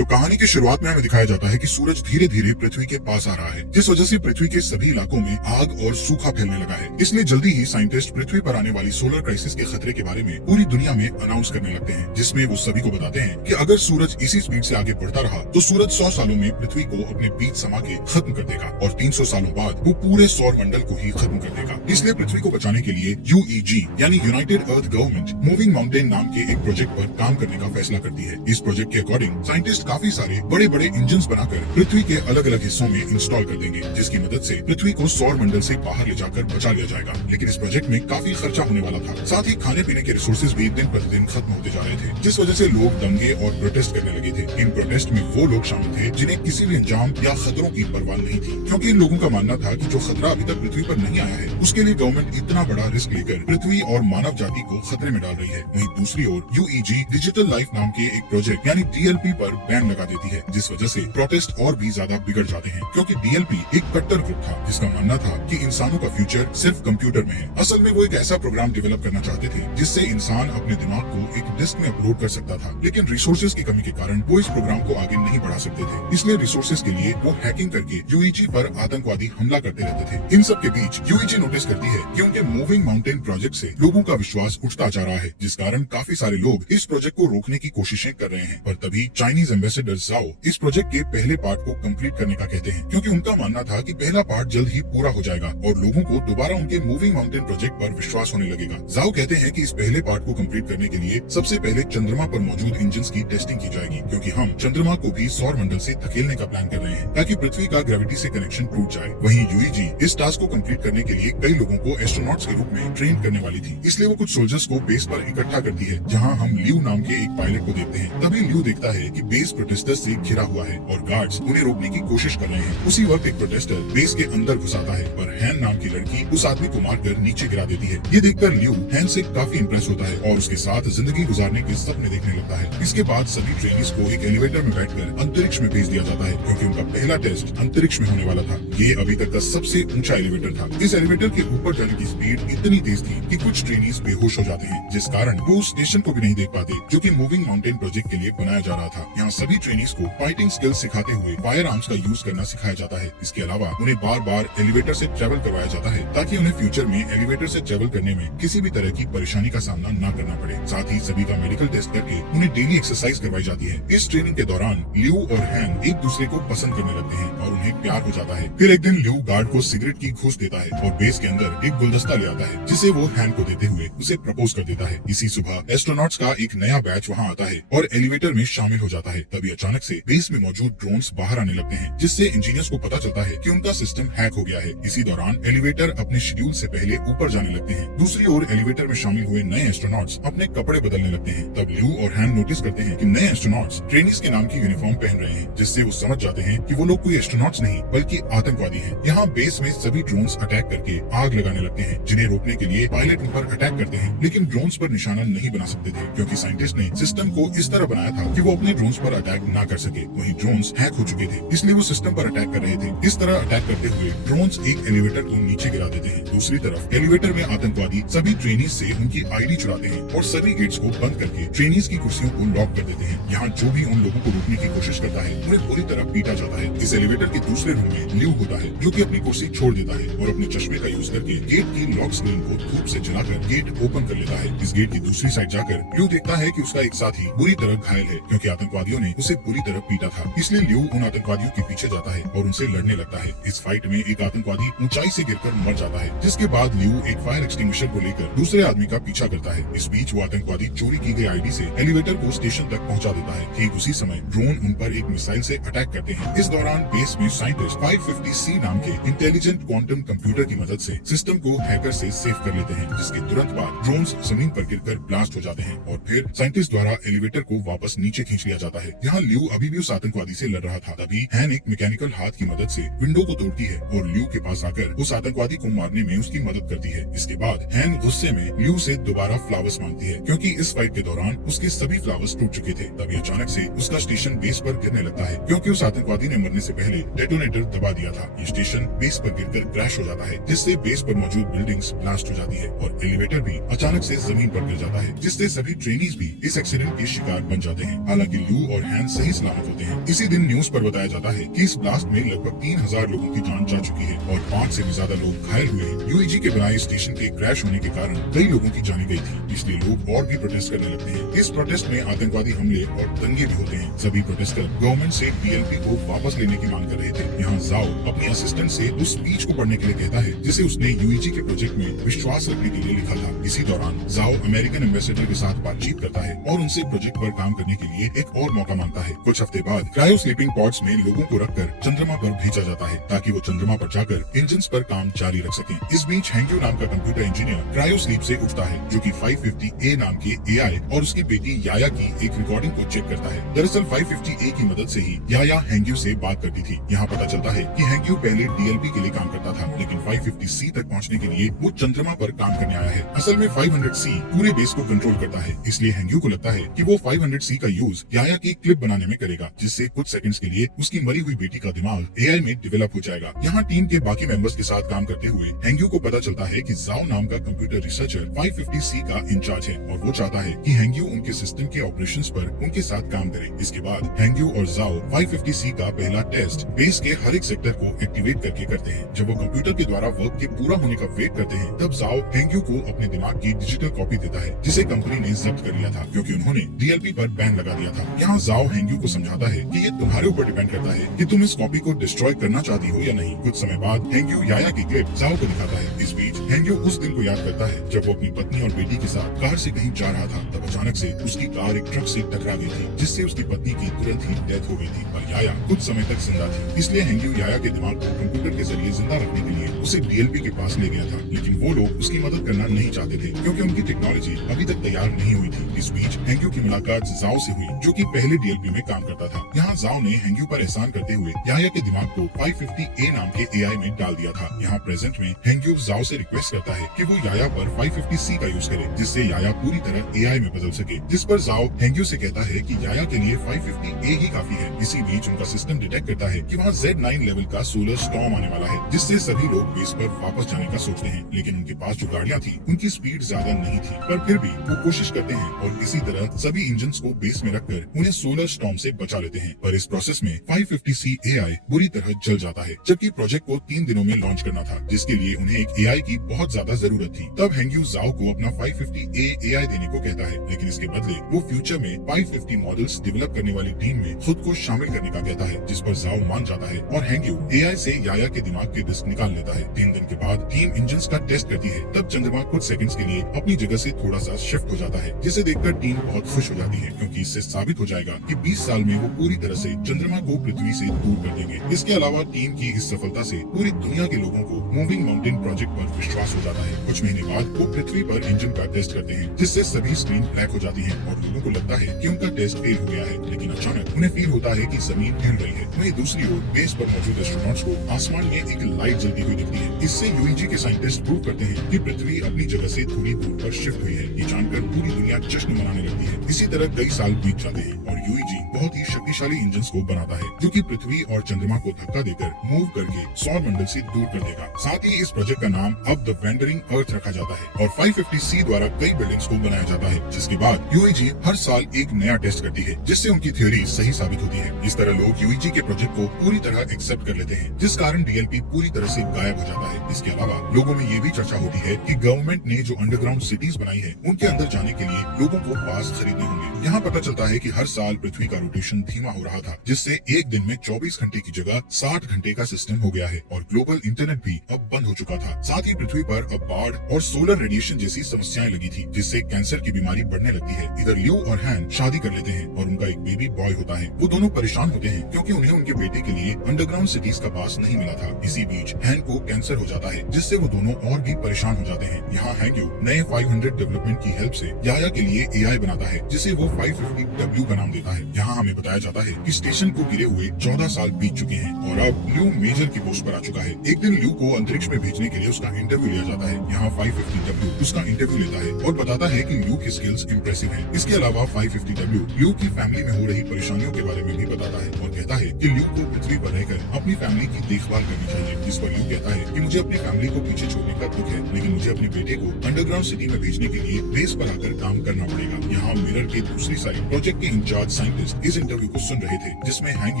तो कहानी की शुरुआत में हमें दिखाया जाता है कि सूरज धीरे धीरे पृथ्वी के पास आ रहा है, जिस वजह से पृथ्वी के सभी इलाकों में आग और सूखा फैलने लगा है। इसलिए जल्दी ही साइंटिस्ट पृथ्वी पर आने वाली सोलर क्राइसिस के खतरे के बारे में पूरी दुनिया में अनाउंस करने लगते हैं, जिसमें वो सभी को बताते हैं कि अगर सूरज इसी स्पीड से आगे बढ़ता रहा तो सूरज 100 सालों में पृथ्वी को अपने बीच समा के खत्म कर देगा और 300 सालों बाद वो पूरे सौर मंडल को ही खत्म कर देगा। इसलिए पृथ्वी को बचाने के लिए यूईजी यानी यूनाइटेड अर्थ गवर्नमेंट मूविंग माउंटेन नाम के एक प्रोजेक्ट पर काम करने का फैसला करती है। इस प्रोजेक्ट के अकॉर्डिंग साइंटिस्ट काफी सारे बड़े बड़े इंजन बनाकर पृथ्वी के अलग अलग हिस्सों में इंस्टॉल कर देंगे, जिसकी मदद से पृथ्वी को सौर मंडल से बाहर ले जाकर बचा लिया जाएगा। लेकिन इस प्रोजेक्ट में काफी खर्चा होने वाला था, साथ ही खाने पीने के रिसोर्सेज भी दिन प्रतिदिन खत्म होते जा रहे थे, जिस वजह से लोग दंगे और प्रोटेस्ट करने लगे थे। इन प्रोटेस्ट में वो लोग शामिल थे जिन्हें किसी भी अंजाम या खतरों की परवाह नहीं थी, क्योंकि इन लोगों का मानना था कि जो खतरा अभी तक पृथ्वी पर नहीं आया है उसके लिए गवर्नमेंट इतना बड़ा रिस्क लेकर पृथ्वी और मानव जाति को खतरे में डाल रही है। वहीं दूसरी ओर यूईजी डिजिटल लाइफ नाम के एक प्रोजेक्ट यानी डीएलपी पर बैन लगा देती है, जिस वजह से प्रोटेस्ट और भी ज्यादा बिगड़ जाते हैं, क्योंकि डीएलपी एक कट्टर ग्रुप था जिसका मानना था कि इंसानों का फ्यूचर सिर्फ कंप्यूटर में है। असल में वो एक ऐसा प्रोग्राम डेवलप करना चाहते थे जिससे इंसान अपने दिमाग को एक डिस्क में अपलोड कर सकता था, लेकिन रिसोर्सेज की कमी के कारण वो इस प्रोग्राम को आगे नहीं बढ़ा सकते थे। इसलिए रिसोर्सेज के लिए वो हैकिंग करके यूईजी पर आतंकवादी हमला करते रहते थे। इन सब के बीच यूईजी नोटिस करती है कि उनके मूविंग माउंटेन प्रोजेक्ट से लोगों का विश्वास उठता जा रहा है, जिस कारण काफी सारे लोग इस प्रोजेक्ट को रोकने की कोशिशें कर रहे हैं। पर तभी चाइनीज एम्बेसडर जाओ इस प्रोजेक्ट के पहले पार्ट को कंप्लीट करने का कहते हैं, क्योंकि उनका मानना था कि पहला पार्ट जल्द ही पूरा हो जाएगा और लोगों को दोबारा उनके मूविंग माउंटेन प्रोजेक्ट पर विश्वास होने लगेगा। जाओ कहते हैं कि इस पहले पार्ट को कंप्लीट करने के लिए सबसे पहले चंद्रमा पर मौजूद इंजन्स की टेस्टिंग की जाएगी, क्योंकि हम चंद्रमा को भी सौर मंडल से धकेलने का प्लान कर रहे हैं ताकि पृथ्वी का ग्रेविटी से कनेक्शन टूट जाए। वहीं यूईजी इस टास्क को कंप्लीट करने के लिए कई लोगों को एस्ट्रोनॉट्स के रूप में ट्रेन करने वाली थी, इसलिए वो कुछ सोल्जर्स को बेस पर इकट्ठा करती है, जहाँ हम ल्यू नाम के एक पायलट को देखते हैं। तभी ल्यू देखता है कि बेस प्रोटेस्टर्स से घिरा हुआ है और गार्ड्स उन्हें रोकने की कोशिश कर रहे हैं। उसी वक्त एक प्रोटेस्टर बेस के अंदर घुस आता है, पर हैन नाम की लड़की उस आदमी को मारकर नीचे गिरा देती है। ये देखकर ल्यू हैन से काफी इंप्रेस होता है और उसके साथ जिंदगी गुजारने के सपने देखने लगता है। इसके बाद सभी ट्रेनीज को एक एलिवेटर में बैठकर अंतरिक्ष में भेज दिया जाता है, क्योंकि उनका पहला टेस्ट अंतरिक्ष में होने वाला था। ये अभी तक का सबसे ऊंचा एलिवेटर था। इस एलिवेटर के ऊपर जाने की स्पीड इतनी तेज थी कि कुछ ट्रेनीज बेहोश हो जाते हैं, जिस कारण वो उस स्टेशन को भी नहीं देख पाते जो कि मूविंग माउंटेन प्रोजेक्ट के लिए बनाया जा रहा था। यहाँ सभी ट्रेनीज को फाइटिंग स्किल्स सिखाते हुए फायर आर्म्स का यूज करना सिखाया जाता है। इसके अलावा उन्हें बार बार एलिवेटर से ट्रेवल करवाया जाता है ताकि उन्हें फ्यूचर में एलिवेटर से ट्रेवल करने में किसी भी तरह की परेशानी का सामना न करना पड़े। साथ ही सभी का मेडिकल टेस्ट करके उन्हें डेली एक्सरसाइज करवाई जाती है। इस ट्रेनिंग के दौरान ल्यू और हैन एक दूसरे को पसंद करने लगते हैं और उन्हें प्यार हो जाता है। फिर एक दिन ल्यू गार्ड को सिगरेट की घूस देता है और बेस के अंदर एक गुलदस्ता ले आता है, जिसे वो हैन को देते हुए उसे प्रपोज कर देता है। इसी सुबह एस्ट्रोनॉट्स का एक नया बैच वहाँ आता है और एलिवेटर में शामिल हो जाता है। तभी अचानक से बेस में मौजूद ड्रोन्स बाहर आने लगते हैं, जिससे इंजीनियर्स को पता चलता है कि उनका सिस्टम हैक हो गया है। इसी दौरान एलिवेटर अपने शेड्यूल से पहले ऊपर जाने लगते हैं। दूसरी ओर एलिवेटर में शामिल हुए नए एस्ट्रोनॉट्स अपने कपड़े बदलने लगते हैं। तब ल्यू और हैन नोटिस करते हैं कि नए एस्ट्रोनॉट्स ट्रेनीज के नाम की यूनिफॉर्म पहन रहे हैं, जिससे वो समझ जाते हैं कि वो लोग कोई एस्ट्रोनॉट्स नहीं बल्कि आतंकवादी हैं। यहाँ बेस में सभी ड्रोन्स अटैक करके आग लगाने लगते हैं, जिन्हें रोकने के लिए पायलट उन पर अटैक करते हैं, लेकिन ड्रोन्स पर निशाना नहीं बना सकते थे, क्योंकि साइंटिस्ट ने सिस्टम को इस तरह बनाया था कि वो अपने ड्रोन्स पर अटैक न कर सके। वहीं ड्रोन्स हैक हो चुके थे, इसलिए वो सिस्टम पर अटैक कर रहे थे। इस तरह अटैक करते हुए ड्रोन्स एक एलिवेटर को नीचे गिरा देते हैं। दूसरी तरफ एलिवेटर में आतंकवादी सभी ट्रेनीज से उनकी आईडी चुराते हैं और सभी गेट्स को बंद करके ट्रेनीज की कुर्सियों को लॉक कर देते हैं। यहाँ जो भी उन लोगों को रोकने की कोशिश करता है उन्हें पूरी तरह पीटा जाता है। इस एलिवेटर के दूसरे रूम में ल्यू होता है, जो कि अपनी कुर्सी छोड़ देता है और अपने चश्मे का यूज करके गेट की लॉक स्क्रीन को धूप से जलाकर गेट ओपन कर लेता है। इस गेट की दूसरी साइड जाकर ल्यू देखता है कि उसका एक साथी बुरी तरह घायल है, क्योंकि आतंकवादियों ने उसे पूरी तरह पीटा था। इसलिए ल्यू उन आतंकवादियों के पीछे जाता है और उनसे लड़ने लगता है। इस फाइट में एक आतंकवादी ऊंचाई से गिरकर मर जाता है, जिसके बाद ल्यू एक फायर एक्सटिंग्विशर को लेकर दूसरे आदमी का पीछा करता है। इस बीच वो आतंकवादी चोरी की गई आईडी से एलिवेटर को स्टेशन तक पहुंचा देता है। ठीक उसी समय ड्रोन उन पर एक मिसाइल से अटैक करते हैं। इस दौरान बेस में साइंटिस्ट 550C नाम के इंटेलिजेंट क्वांटम कंप्यूटर की मदद से सिस्टम को हैकर से सेव कर लेते हैं, जिसके तुरंत बाद ड्रोन्स जमीन पर गिरकर ब्लास्ट हो जाते हैं और फिर साइंटिस्ट द्वारा एलिवेटर को वापस नीचे खींच लिया जाता है। यहाँ ल्यू अभी भी उस आतंकवादी से लड़ रहा था। तभी हैन एक मैकेनिकल हाथ की मदद से विंडो को तोड़ती है और ल्यू के पास आकर उस आतंकवादी को मारने में उसकी मदद करती है। इसके बाद हैन गुस्से में ल्यू से दोबारा फ्लावर्स मांगती है, क्योंकि इस फाइट के दौरान उसके सभी फ्लावर्स टूट चुके थे। तभी अचानक से उसका स्टेशन बेस पर गिरने लगता है, क्योंकि उस आतंकवादी ने मरने से पहले डेटोनेटर दबा दिया था। ये स्टेशन बेस पर गिरकर क्रैश हो जाता है, जिससे बेस पर मौजूद बिल्डिंग्स ब्लास्ट हो जाती है और एलिवेटर भी अचानक से जमीन पर गिर जाता है, जिससे सभी ट्रेनीज भी इस एक्सीडेंट के शिकार बन जाते हैं। हालांकि ल्यू और हैन सही सलामत होते हैं। इसी दिन न्यूज पर बताया जाता है कि इस ब्लास्ट में लगभग 3000 लोगों की जान जा चुकी है और 5 से भी ज्यादा लोग घायल हुए हैं। यूएजी के बनाए स्टेशन के क्रैश होने के कारण कई लोगों की जाने गई थी, इसलिए लोग और भी प्रोटेस्ट करने लगते हैं। इस प्रोटेस्ट में आतंकवादी हमले और दंगे भी होते हैं। सभी प्रोटेस्टर गवर्नमेंट से डीएलपी को वापस लेने की मांग कर रहे थे। यहाँ जाओ अपनी असिस्टेंट से उस स्पीच को पढ़ने के लिए कहता है जिसे उसने यूएजी के प्रोजेक्ट में विश्वास रखने के लिए लिखा था। इसी दौरान जाओ अमेरिकन एम्बेसडर के साथ बातचीत करता है और उनसे प्रोजेक्ट पर काम करने के लिए एक और मौका मांगता है। कुछ हफ्ते बाद क्रायो स्लीपिंग पॉड्स में लोगों को रखकर चंद्रमा पर भेजा जाता है ताकि वो चंद्रमा पर जाकर इंजन पर काम जारी रख सकें। इस बीच हैंग्यू नाम का कंप्यूटर इंजीनियर क्रायो स्लीप से उठता है जो कि 550A नाम के एआई और उसकी बेटी याया की एक रिकॉर्डिंग को चेक करता है। दरअसल 550A की मदद से ही याया हैंग्यू से बात करती थी। यहाँ पता चलता है कि हैंग्यू पहले डीएलपी के लिए काम करता था, लेकिन 550C तक पहुँचने के लिए वो चंद्रमा पर काम करने आया है। असल में 500C पूरे बेस को कंट्रोल करता है, इसलिए हैंग्यू को लगता है कि वो 500C का यूज याया की क्लिप बनाने में करेगा, जिससे कुछ सेकंड्स के लिए उसकी मरी हुई बेटी का दिमाग एआई में डेवलप हो जाएगा। यहाँ टीम के बाकी मेंबर्स के साथ काम करते हुए हैंग्यू को पता चलता है कि जाओ नाम का कंप्यूटर रिसर्चर 550C का इंचार्ज है और वो चाहता है कि हैंग्यू उनके सिस्टम के ऑपरेशंस पर उनके साथ काम करे। इसके बाद हैंग्यू और जाओ 550C का पहला टेस्ट बेस के हर एक सेक्टर को एक्टिवेट करके करते हैं। जब वो कंप्यूटर के द्वारा वर्क के पूरा होने का वेट करते हैं, तब जाओ हैंग्यू को अपने दिमाग की डिजिटल कॉपी देता है जिसे कंपनी ने जब्त कर लिया था क्योंकि उन्होंने डीएलपी पर बैन लगा दिया था। यहाँ जाओ हैंग्यू को समझाता है कि ये तुम्हारे ऊपर डिपेंड करता है कि तुम इस कॉपी को डिस्ट्रॉय करना चाहती हो या नहीं। कुछ समय बाद हैंग्यू याया की क्लिप जाओ को दिखाता है। इस बीच हैंग्यू उस दिन को याद करता है जब वो अपनी पत्नी और बेटी के साथ कार से कहीं जा रहा था, तब अचानक से उसकी कार एक ट्रक से टकरा गई थी जिससे उसकी पत्नी की तुरंत ही डेथ हो गई थी और याया कुछ समय तक जिंदा थी। इसलिए हैंग्यू याया के दिमाग को कंप्यूटर के जरिए जिंदा रखने के लिए उसे डीएलपी के पास ले गया था, लेकिन वो लोग उसकी मदद करना नहीं चाहते थे क्योंकि उनकी टेक्नोलॉजी अभी तक तैयार नहीं हुई थी। इस बीच हैंग्यू की मुलाकात जाओ से हुई जो कि पहले डीएलपी में काम करता था। यहाँ जाओ ने हैंग्यू पर एहसान करते हुए याया के दिमाग को 550A नाम के एआई में डाल दिया था। यहाँ प्रेजेंट में हैंग्यू जाओ से रिक्वेस्ट करता है कि वो याया पर 550C का यूज करे जिससे याया पूरी तरह एआई में बदल सके, जिस पर जाओ हैंग्यू से कहता है कि याया के लिए 550A ही काफी है। इसी बीच उनका सिस्टम डिटेक्ट करता है कि वहाँ Z9 लेवल का सोलर स्टॉर्म आने वाला है जिससे सभी लोग बेस पर वापस जाने का सोचते हैं, लेकिन उनके पास जो गाड़ियाँ थी उनकी स्पीड ज्यादा नहीं थी, पर फिर भी वो कोशिश करते हैं और इसी तरह सभी इंजन को बेस में रखकर उन्हें सोलर स्टॉर्म से बचा लेते हैं। पर इस प्रोसेस में 550C एआई बुरी तरह जल जाता है, जबकि प्रोजेक्ट को 3 दिनों में लॉन्च करना था जिसके लिए उन्हें एक एआई की बहुत ज्यादा जरूरत थी। तब हैंग्यू जाओ को अपना 550A एआई देने को कहता है, लेकिन इसके बदले वो फ्यूचर में 550 मॉडल्स डेवलप करने वाली टीम में खुद को शामिल करने का कहता है, जिस पर जाओ मान जाता है और हैंग्यू एआई से याया के दिमाग के डिस्क निकाल लेता है। 3 दिन के बाद टीम इंजन का टेस्ट करती है, तब चंद्रमा कुछ सेकंड्स के लिए अपनी जगह से थोड़ा सा शिफ्ट हो जाता है, जिसे देखकर टीम बहुत खुश हो जाती है क्योंकि इससे साबित हो जाएगा कि 20 साल में वो पूरी तरह से चंद्रमा को पृथ्वी से दूर कर देंगे। इसके अलावा टीम की इस सफलता से पूरी दुनिया के लोगों को मूविंग माउंटेन प्रोजेक्ट पर विश्वास हो जाता है। कुछ महीने बाद वो पृथ्वी पर इंजन का टेस्ट करते हैं, जिससे सभी स्क्रीन ब्लैक हो जाती है और लोगों को लगता है कि उनका टेस्ट फेल हो गया है, लेकिन अचानक उन्हें फील होता है कि जमीन हिल रही है। वहीं दूसरी ओर बेस पर मौजूद एस्ट्रोनॉट्स को आसमान में एक लाइट जलती हुई दिखती है। इससे यूएजी के साइंटिस्ट प्रूव करते हैं कि पृथ्वी अपनी जगह से थोड़ी दूर पर शिफ्ट हुई है। ये जानकर पूरी दुनिया जश्न मनाने लगती है। इसी तरह कई साल बीत जाते हैं और यूएजी बहुत ही शक्तिशाली इंजन को बनाता है जो कि पृथ्वी और चंद्रमा को धक्का देकर मूव करके सौर मंडल से दूर कर देगा। साथ ही इस प्रोजेक्ट का नाम अब द वेंडरिंग अर्थ रखा जाता है और 550C द्वारा कई बिल्डिंग्स को बनाया जाता है, जिसके बाद यूएजी हर साल एक नया टेस्ट करती है जिससे उनकी थ्योरी सही साबित होती है। इस तरह लोग यूएजी के प्रोजेक्ट को पूरी तरह एक्सेप्ट कर लेते हैं, जिस कारण डीएलपी पूरी तरह से गायब हो जाता है। इसके अलावा लोगों में ये भी चर्चा होती है कि गवर्नमेंट ने जो अंडरग्राउंड सिटीज बनाई है उनके अंदर जाने के लिए लोगों को पास खरीदने होंगे। यहाँ पता चलता है कि हर साल पृथ्वी का रोटेशन धीमा हो रहा था, जिससे एक दिन में 24 घंटे की जगह 60 घंटे का सिस्टम हो गया है और ग्लोबल इंटरनेट भी अब बंद हो चुका था। साथ ही पृथ्वी पर अब बाढ़ और सोलर रेडिएशन जैसी समस्याएं लगी थी, जिससे कैंसर की बीमारी बढ़ने लगती है। इधर ल्यू और हैन शादी कर लेते हैं और उनका एक बेबी बॉय होता है। वो दोनों परेशान होते हैं क्योंकि उन्हें उनके बेटे के लिए अंडरग्राउंड सिटीज का पास नहीं मिला था। इसी बीच हैन को कैंसर हो जाता है, जिससे वो दोनों और भी परेशान हो जाते हैं। यहाँ हैंग्यू नए 500 डेवलपमेंट की हेल्प से याया के लिए एआई बनाता है, जिसे वो 550W का नाम देता है। यहाँ हमें बताया जाता है कि स्टेशन को गिरे हुए 14 साल बीत चुके हैं और अब ल्यू मेजर की पोस्ट पर आ चुका है। एक दिन ल्यू को अंतरिक्ष में भेजने के लिए उसका इंटरव्यू लिया जाता है। यहाँ 550W उसका इंटरव्यू लेता है और बताता है कि ल्यू की स्किल्स इम्प्रेसिव हैं। इसके अलावा 550W ल्यू की फैमिली में हो रही परेशानियों के बारे में भी बताता है और कहता है कि ल्यू को पृथ्वी पर रहकर अपनी फैमिली की देखभाल करनी चाहिए। जिस पर ल्यू कहता है कि मुझे अपनी फैमिली को पीछे छोड़ने का दुख है, लेकिन मुझे अपने बेटे को अंडरग्राउंड सिटी में भेजने के लिए बेस पर आकर काम करना पड़ेगा। यहाँ मिरर के दूसरी साइड प्रोजेक्ट के इंचार्ज पांच साइंटिस्ट इस इंटरव्यू को सुन रहे थे, जिसमें हैंग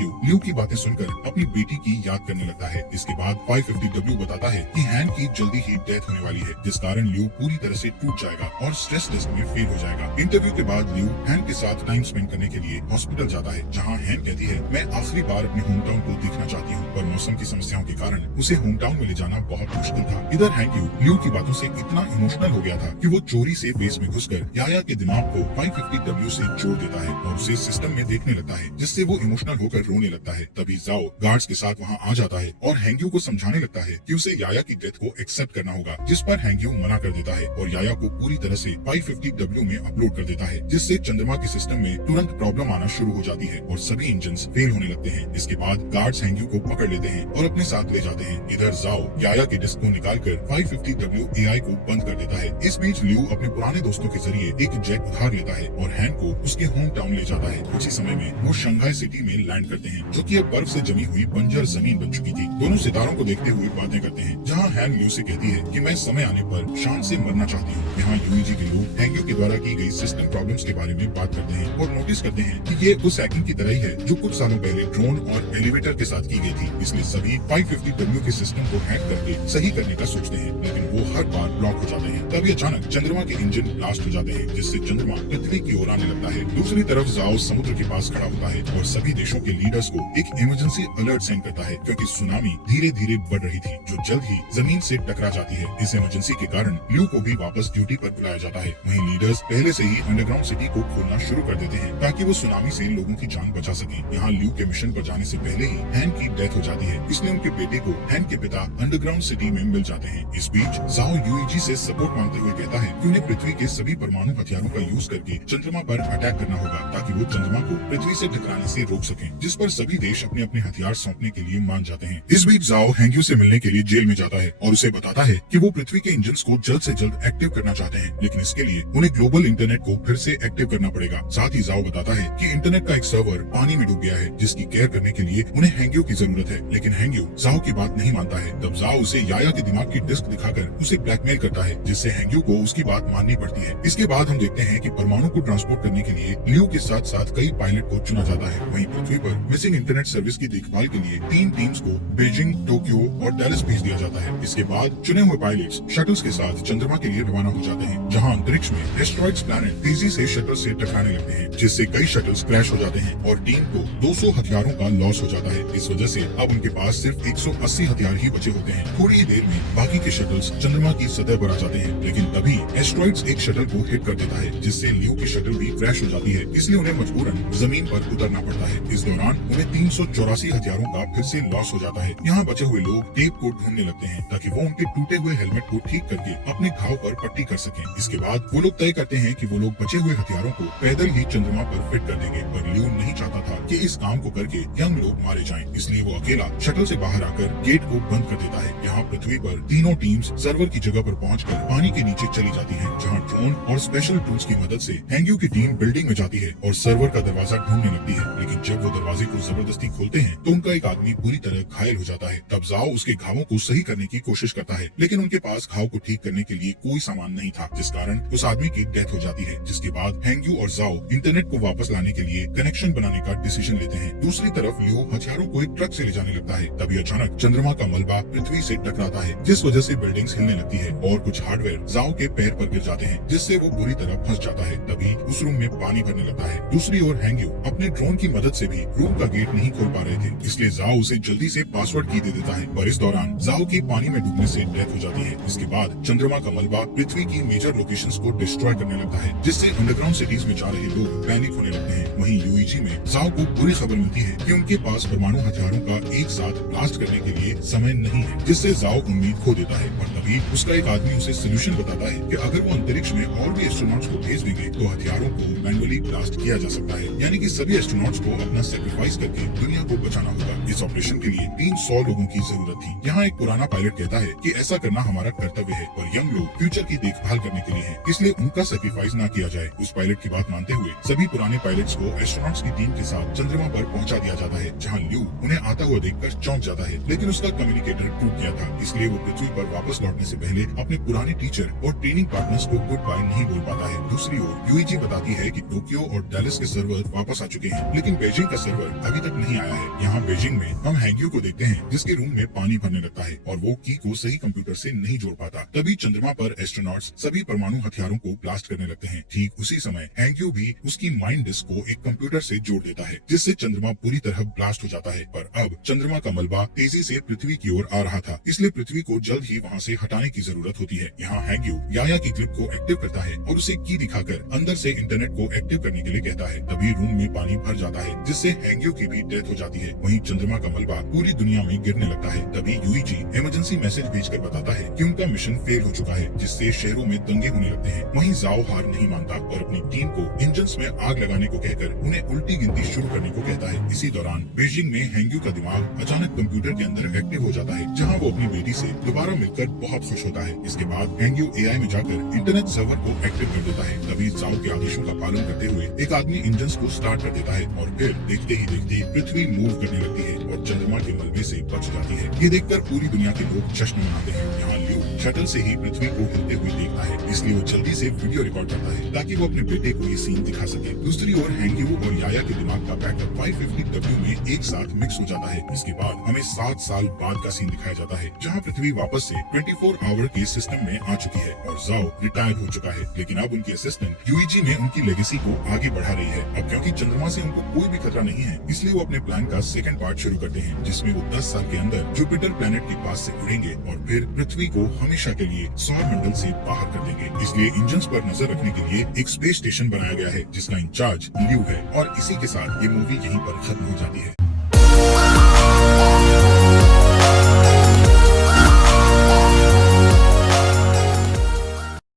यू लियू की बातें सुनकर अपनी बेटी की याद करने लगता है। इसके बाद 550W बताता है कि हैंग की जल्दी ही डेथ होने वाली है, जिस कारण लियू पूरी तरह से टूट जाएगा और स्ट्रेस टेस्ट में फेल हो जाएगा। इंटरव्यू के बाद लियू हैंग के साथ टाइम स्पेंड करने के लिए हॉस्पिटल जाता है, जहाँ हैंग कहती है, मैं आखिरी बार अपने होम टाउन को देखना चाहती हूँ, पर मौसम की समस्याओं के कारण उसे होम टाउन में ले जाना बहुत मुश्किल था। इधर हैंग यू लियू की बातों से इतना इमोशनल हो गया था कि वो चोरी से बेस में घुसकर याया के दिमाग को 550W से जोड़ देता है और उसे सिस्टम में देखने लगता है, जिससे वो इमोशनल होकर रोने लगता है। तभी जाओ गार्ड्स के साथ वहाँ आ जाता है और हैंग यू को समझाने लगता है कि उसे याया की डेथ को एक्सेप्ट करना होगा, जिस पर हैंग यू मना कर देता है और याया को पूरी तरह से 550W में अपलोड कर देता है, जिससे चंद्रमा के सिस्टम में तुरंत प्रॉब्लम आना शुरू हो जाती है और सभी इंजन फेल होने लगते हैं। इसके बाद गार्ड्स हैंग यू को पकड़ लेते हैं और अपने साथ ले जाते हैं। इधर जाओ याया के डिस्क को निकालकर 550W AI को बंद कर देता है। इस बीच लियू अपने पुराने दोस्तों के जरिए एक जेट उधार लेता है और हैंग को उसके होम टाउन ले जाता है। उसी समय में वो शंघाई सिटी में लैंड करते हैं, जो कि अब बर्फ से जमी हुई बंजर जमीन बन चुकी थी। दोनों सितारों को देखते हुए बातें करते हैं, जहाँ हैंग लियू से कहती है कि मैं समय आने पर शान से मरना चाहती हूँ। यहाँ यूईजी के लोग हैंग यू के द्वारा की गई सिस्टम प्रॉब्लम्स के बारे में बात करते हैं और नोटिस करते हैं कि ये उस हैकिंग की तरह ही है जो कुछ सालों पहले ड्रोन और एलिवेटर के साथ की गई थी। इसलिए सभी 550W के सिस्टम को हैक करके सही करने का सोचते हैं, लेकिन वो हर बार ब्लॉक हो जाते हैं। तभी अचानक चंद्रमा के इंजन ब्लास्ट हो जाते हैं, जिससे चंद्रमा पृथ्वी की ओर आने लगता है। दूसरी तरफ जाओ समुद्र के पास खड़ा होता है और सभी देशों के लीडर्स को एक इमरजेंसी अलर्ट सेंड करता है, क्योंकि सुनामी धीरे धीरे बढ़ रही थी, जो जल्द ही जमीन से टकरा जाती है। इस इमरजेंसी के कारण लियू को भी वापस ड्यूटी पर बुलाया जाता है। वहीं लीडर्स पहले से ही अंडरग्राउंड सिटी को खोलना शुरू कर देते हैं, ताकि वो सुनामी से लोगों की जान बचा सके। यहाँ लियू के मिशन पर जाने से पहले ही हैंग की डेथ हो जाती है, इसलिए उनके बेटे को हैंग के पिता अंडरग्राउंड सिटी में मिल जाते हैं। इस बीच जाओ यूईजी से सपोर्ट मांगते हुए कहता है कि उन्हें पृथ्वी के सभी परमाणु हथियारों का यूज करके चंद्रमा पर अटैक करना होगा, ताकि वो चंद्रमा को पृथ्वी से टकराने से रोक सकें, जिस पर सभी देश अपने अपने हथियार सौंपने के लिए मान जाते हैं। इस बीच जाओ हैंग यू से मिलने के लिए जेल में जाता है और उसे बताता है कि वो पृथ्वी के इंजन को जल्द से जल्द एक्टिव करना चाहते हैं, लेकिन इसके लिए उन्हें ग्लोबल इंटरनेट को फिर से एक्टिव करना पड़ेगा। साथ ही जाओ बताता है कि इंटरनेट का एक सर्वर पानी में डूब गया है, जिसकी केयर करने के लिए उन्हें हैंग यू की जरूरत है, लेकिन हैंग यू जाओ की बात नहीं मानता है। तब जाओ उसे याया के दिमाग की डिस्क दिखाकर उसे ब्लैकमेल करता है, जिससे हैंग यू को उसकी बात माननी पड़ती है। इसके बाद हम देखते हैं कि परमाणु को ट्रांसपोर्ट करने के लिए लियू के साथ साथ कई पायलट को चुना जाता है। वहीं पृथ्वी पर मिसिंग इंटरनेट सर्विस की देखभाल के लिए 3 टीम्स को बीजिंग, टोक्यो और डैलस भेज दिया जाता है। इसके बाद चुने हुए पायलट्स शटल्स के साथ चंद्रमा के लिए रवाना हो जाते हैं, जहाँ अंतरिक्ष में एस्टेरॉइड्स प्लैनेट तेजी से शटल से टकराने लगते हैं, जिससे कई शटल्स क्रैश हो जाते हैं और टीम को 200 हथियारों का लॉस हो जाता है। इस वजह से अब उनके पास सिर्फ 180 हथियार ही बचे होते हैं। थोड़ी ही देर में बाकी के शटल्स चंद्रमा की सतह पर आ जाते हैं, लेकिन तभी एस्टेरॉइड्स एक शटल को हिट कर देता है, जिससे लियू की शटल भी क्रैश हो जाती है। इसलिए उन्हें मजबूरन जमीन पर उतरना पड़ता है। इस दौरान उन्हें 384 हथियारों का फिर से लॉस हो जाता है। यहाँ बचे हुए लोग टेप को ढूंढने लगते हैं, ताकि वो उनके टूटे हुए हेलमेट को ठीक करके अपने घाव पर पट्टी कर सकें। इसके बाद वो लोग तय करते हैं कि वो लोग बचे हुए हथियारों को पैदल ही चंद्रमा पर फिट कर देंगे, पर लियू नहीं चाहता था कि इस काम को करके यंग लोग मारे जाएं, इसलिए वो अकेला शटल से बाहर आकर गेट को बंद कर देता है। यहाँ पृथ्वी पर तीनों टीम्स सर्वर की जगह पर पहुंचकर पानी के नीचे चली जाती हैं, जहाँ ड्रोन और स्पेशल टूल्स की मदद से हैंग यू की टीम बिल्डिंग में जाती है और सर्वर का दरवाजा ढूंढने लगती है। लेकिन जब वो दरवाजे को जबरदस्ती खोलते हैं तो उनका एक आदमी बुरी तरह घायल हो जाता है। तब जाओ उसके घावों को सही करने की कोशिश करता है, लेकिन उनके पास घाव को ठीक करने के लिए कोई सामान नहीं था, जिस कारण उस आदमी की डेथ हो जाती है। जिसके बाद हैंग यू और जाओ इंटरनेट को वापस लाने के लिए कनेक्शन बनाने का डिसीजन लेते हैं। दूसरी तरफ लियो हथियारों को एक ट्रक से ले जाने लगता है। तभी अचानक चंद्रमा का मलबा पृथ्वी से टकराता है, जिस वजह से बिल्डिंग्स हिलने लगती है और कुछ हार्डवेयर जाओ के पैर पर गिर जाते हैं, जिससे वो बुरी तरह फंस जाता है। तभी उस रूम में पानी भरने लगता है। दूसरी ओर हैंग यू अपने ड्रोन की मदद से भी रूम का गेट नहीं खोल पा रहे थे, इसलिए जाओ उसे जल्दी से पासवर्ड की दे देता है, पर इस दौरान जाओ की पानी में डूबने से डेथ हो जाती है। इसके बाद चंद्रमा का मलबा पृथ्वी की मेजर लोकेशंस को डिस्ट्रॉय करने लगता है, जिससे अंडरग्राउंड सिटीज में जा रहे लोग पैनिक होने लगते हैं। वहीं यूईजी में जाओ को बुरी खबर मिलती है कि उनके पास परमाणु हथियारों का एक साथ ब्लास्ट करने के लिए समय नहीं है, जिससे जाओ उम्मीद खो देता है। पर तभी उसका एक आदमी उसे सोल्यूशन बताता है कि अगर वो अंतरिक्ष में और भी एस्ट्रोनॉट्स को भेज देंगे तो हथियारों को मैनुअली ब्लास्ट किया जा सकता है, यानी कि सभी एस्ट्रोनॉट्स को अपना सेक्रीफाइस करके दुनिया को बचाना होगा। इस ऑपरेशन के लिए 300 लोगों की जरूरत थी। यहाँ एक पुराना पायलट कहता है कि ऐसा करना हमारा कर्तव्य है, पर यंग लोग फ्यूचर की देखभाल करने के लिए हैं, इसलिए उनका सेक्रीफाइस न किया जाए। उस पायलट की बात मानते हुए सभी पुराने पायलट्स को एस्ट्रोनॉट्स की टीम के साथ चंद्रमा पर पहुंचा दिया जाता है, जहाँ लियू उन्हें आता हुआ देखकर चौंक जाता है, लेकिन उसका कम्युनिकेटर टूट गया था, इसलिए वो पृथ्वी पर वापस लौटने से पहले अपने पुराने टीचर और ट्रेनिंग पार्टनर्स को गुड बाय नहीं बोल पाता है। दूसरी ओर यूईजी बताती है कि टोक्यो और डेलिस के सर्वर वापस आ चुके हैं, लेकिन बीजिंग का सर्वर अभी तक नहीं आया है। यहाँ बीजिंग में हम हैंग्यू को देखते हैं जिसके रूम में पानी भरने लगता है और वो की को सही कंप्यूटर से नहीं जोड़ पाता। तभी चंद्रमा पर एस्ट्रोनॉट्स सभी परमाणु हथियारों को ब्लास्ट करने लगते हैं। ठीक उसी समय हैंग्यू भी उसकी माइंड डिस्क को एक कंप्यूटर से जोड़ देता है, जिससे चंद्रमा पूरी तरह ब्लास्ट हो जाता है। पर अब चंद्रमा का मलबा तेजी से पृथ्वी की ओर आ रहा था, इसलिए पृथ्वी को जल्द ही वहाँ से हटाने की जरूरत होती है। यहाँ हैंग्यू याया की क्लिप को एक्टिव करता है और उसे की दिखाकर अंदर से इंटरनेट को एक्टिव करने के लिए कहता है। तभी रूम में पानी भर जाता है, जिससे हैंग्यू की भी डेथ हो जाती है। वहीं चंद्रमा का मलबा पूरी दुनिया में गिरने लगता है। तभी यूईजी इमरजेंसी मैसेज भेजकर बताता है कि उनका मिशन फेल हो चुका है, जिससे शहरों में दंगे होने लगते हैं। वहीं जाओ हार नहीं मानता और अपनी टीम को इंजन्स में आग लगाने को कहकर उन्हें उल्टी गिनती शुरू करने को कहता है। इसी दौरान बीजिंग में हैंग्यू का दिमाग अचानक कंप्यूटर के अंदर एक्टिव हो जाता है, जहाँ वो अपनी बेटी से दोबारा मिलकर बहुत खुश होता है। इसके बाद हैंग्यू एआई में जाकर इंटरनेट सर्वर को एक्टिव कर देता है। तभी जाओ के आदेशों का पालन करते हुए एक आदमी इंजन्स को स्टार्ट कर देता है और फिर देखते ही देखते पृथ्वी मूव करने लगती है और चंद्रमा के मलबे से बच जाती है। ये देखकर पूरी दुनिया के लोग जश्न मनाते हैं। यहाँ ल्यू शटल से ही पृथ्वी को हिलते हुए देखता है, इसलिए वो जल्दी से वीडियो रिकॉर्ड करता है ताकि वो अपने बेटे को ये सीन दिखा सके। दूसरी ओर हैंग्यू और याया के दिमाग का बैकअप 550W में एक साथ मिक्स हो जाता है। इसके बाद हमें 7 साल बाद का सीन दिखाया जाता है, जहाँ पृथ्वी वापस से 24 आवर के सिस्टम में आ चुकी है और जाओ रिटायर हो चुका है। लेकिन अब उनके असिस्टेंट यूईजी ने उनकी लेगेसी को आगे बढ़ा रही है। अब क्योंकि चंद्रमा से उनको कोई भी खतरा नहीं है, इसलिए वो अपने प्लान का सेकंड पार्ट शुरू करते हैं, जिसमें वो 10 साल के अंदर जुपिटर प्लेनेट के पास से उड़ेंगे और फिर पृथ्वी को हमेशा के लिए सौर मंडल से बाहर कर देंगे। इसलिए इंजन्स पर नजर रखने के लिए एक स्पेस स्टेशन बनाया गया है, जिसका इंचार्ज ल्यू है। और इसी के साथ ये मूवी यहीं पर खत्म हो जाती है।